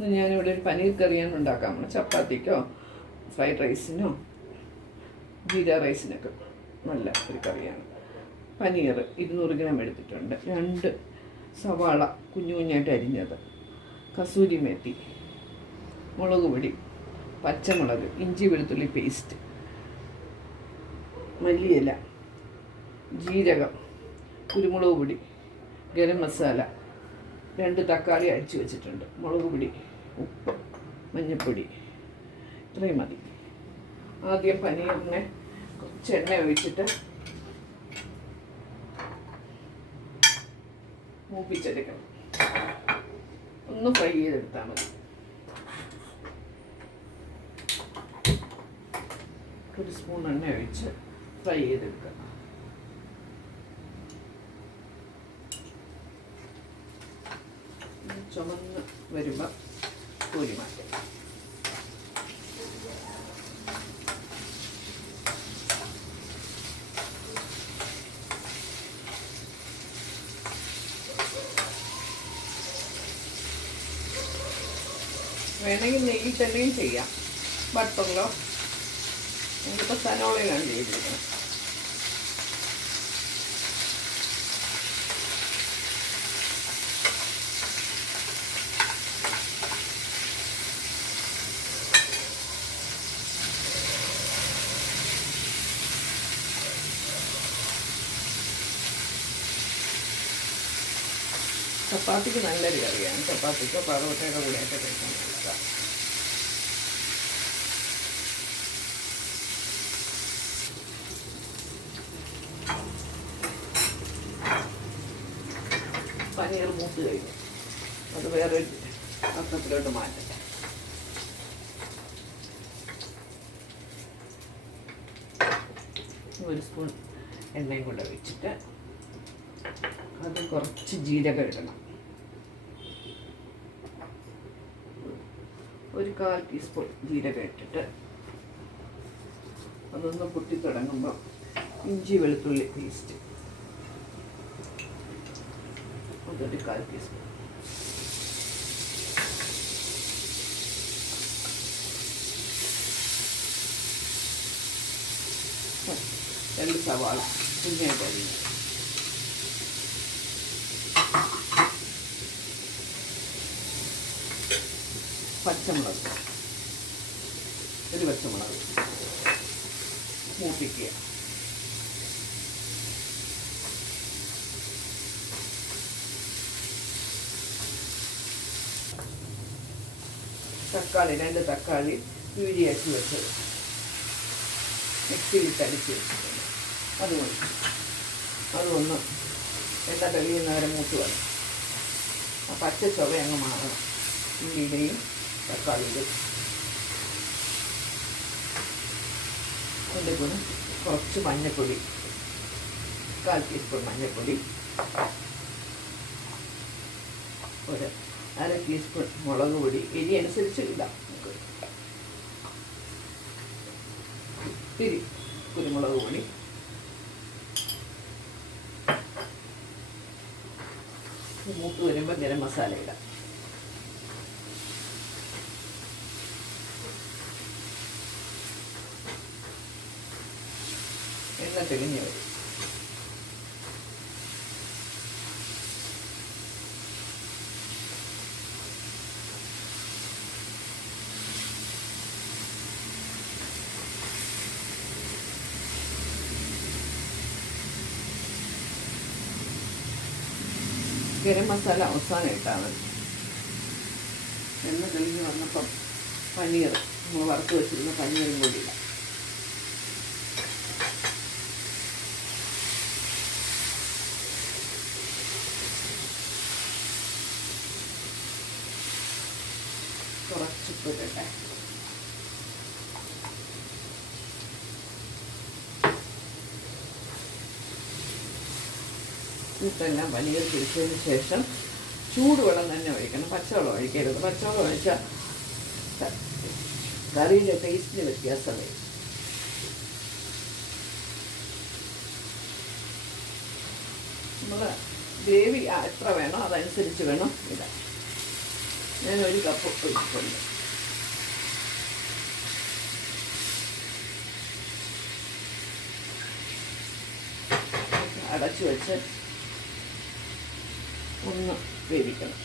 ഇന്ന് ഞാനിവിടെ ഒരു പനീർ കറിയാണ് ഉണ്ടാക്കാം. ചപ്പാത്തിക്കോ ഫ്രൈഡ് റൈസിനോ ജീര റൈസിനൊക്കെ നല്ല ഒരു കറിയാണ്. പനീർ 200 ഗ്രാം എടുത്തിട്ടുണ്ട്. 2 സവാള കുഞ്ഞു കുഞ്ഞായിട്ട് അരിഞ്ഞത്, കസൂരി മേത്തി, മുളക് പൊടി, പച്ചമുളക്, ഇഞ്ചി വെളുത്തുള്ളി പേസ്റ്റ്, മല്ലിയില, ജീരകം, കുരുമുളക് പൊടി, ഗരം മസാല, 2 തക്കാളി അടിച്ചു വെച്ചിട്ടുണ്ട്, മുളക് പൊടി, ഉപ്പ്, മഞ്ഞൾപ്പൊടി, ഇത്രയും മതി. ആദ്യം പനീറിനെ കുറച്ച് എണ്ണ ഒഴിച്ചിട്ട് മൂപ്പിച്ചെടുക്കണം. ഒന്ന് ഫ്രൈ ചെയ്തെടുത്താൽ മതി. 1 സ്പൂൺ എണ്ണ ഒഴിച്ച് ഫ്രൈ ചെയ്തെടുക്കുക. ചുമന്ന് വരുമ്പോൾ കോരി മാറ്റുക. വേണമെങ്കിൽ നെയ്യിൽ തന്നെയും ചെയ്യാം, ബട്ടറിലോ. എനിക്കിപ്പോൾ സനോളയിലാണ് ചെയ്തിരിക്കുന്നത്. ചപ്പാത്തിക്ക് നല്ലൊരു കറിയാണ്. ചപ്പാത്തിക്കോ പൊറോട്ടയുടെ കൂടെയൊക്കെ കഴിക്കാൻ നല്ലതാണ്. പനീർ മൂത്ത് കഴിഞ്ഞു. അത് വേറെ പാത്രത്തിലോട്ട് മാറ്റട്ടെ. ഒരു സ്പൂൺ എണ്ണയും കൂടെ വെച്ചിട്ട് അത് കുറച്ച് ജീരകം ഇടണം. 1/4 ടീസ്പൂൺ ജീരകം ഇട്ടിട്ട് അതൊന്ന് പൊട്ടി തുടങ്ങുമ്പോൾ ഇഞ്ചി വെളുത്തുള്ളി പേസ്റ്റ് അതൊരു 1/4 ടീസ്പൂൺ. രണ്ട് സവാള കുഞ്ഞായിട്ട് അരിഞ്ഞത്, പച്ചമുളക്, ഒരു പച്ചമുളക് മൂപ്പിക്കുക. തക്കാളി 2 തക്കാളി പ്യൂരിയാക്കി വെച്ചത് മിക്സിയിലിട്ട് അടിച്ച് വെച്ചിട്ടുണ്ട്. അതൊന്ന് എണ്ണ തെളിയുന്നവരെ മൂത്ത് വരും. ആ പച്ച ചുവ അങ്ങ് മാറണം. ഉള്ളിയുടെയും തക്കാളിയുടെയും അതിൻ്റെ കൂടെ കുറച്ച് മഞ്ഞൾപ്പൊടി, 1/4 ടീസ്പൂൺ മഞ്ഞൾപ്പൊടി, 1/2 ടീസ്പൂൺ മുളക് പൊടി, എരി അനുസരിച്ച് ഇടാം. നമുക്ക് ഇത്തിരി കുരുമുളക് പൊടി, മൂത്ത് വരുമ്പോൾ ഗരം മസാല ഇടാം. എണ്ണ തെളിഞ്ഞ് വരും. ഗരം മസാല അവസാനം ഇട്ടാണ്. എണ്ണ തെളിഞ്ഞ് വന്നപ്പം പനീർ നമ്മൾ വറുത്ത് വെച്ചിരുന്ന പനീറും കൂടി ഇടാം. കുറച്ചിട്ടിട്ടെ ഇതെല്ലാം പനീർ പിടിച്ചതിന് ശേഷം ചൂടുവെള്ളം തന്നെ ഒഴിക്കണം. പച്ചവെള്ളം ഒഴിക്കരുത്. പച്ചവെള്ളം ഒഴിച്ചാൽ കറിയുടെ ടേസ്റ്റിന് വ്യത്യാസം വരും. നമ്മൾ ഗ്രേവി എത്ര വേണോ അതനുസരിച്ച് വേണം ഇടാൻ. ഞാൻ 1 കപ്പ് ഒഴിച്ചിട്ടുണ്ട്. അടച്ചു വെച്ച് ഒന്ന് വേവിക്കണം.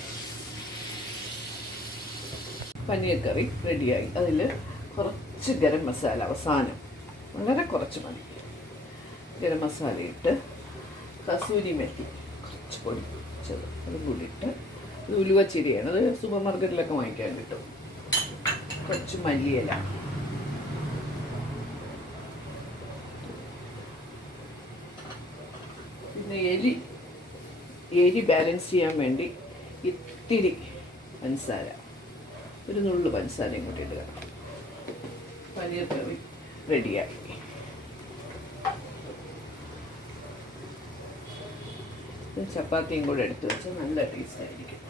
പനീർ കറി റെഡിയായി. അതിൽ കുറച്ച് ഗരം മസാല അവസാനം, വളരെ കുറച്ച് മതി. ഗരം മസാല ഇട്ട് കസൂരി മെത്തി കുറച്ച് പൊടിച്ചത് അതും കൂടി ഇട്ട്, ഇത് ഉലുവച്ചിരിയാണ്, അത് സൂപ്പർ മാർക്കറ്റിലൊക്കെ വാങ്ങിക്കാൻ കിട്ടും. കുറച്ച് മല്ലിയില, പിന്നെ എരി ബാലൻസ് ചെയ്യാൻ വേണ്ടി ഇത്തിരി പഞ്ചസാര, ഒരു നുള്ളു പഞ്ചസാരയും കൂടി ഇടുക. പനീർ കറി റെഡിയായി. ചപ്പാത്തിയും കൂടെ എടുത്ത് വെച്ചാൽ നല്ല ടേസ്റ്റ് ആയിരിക്കും.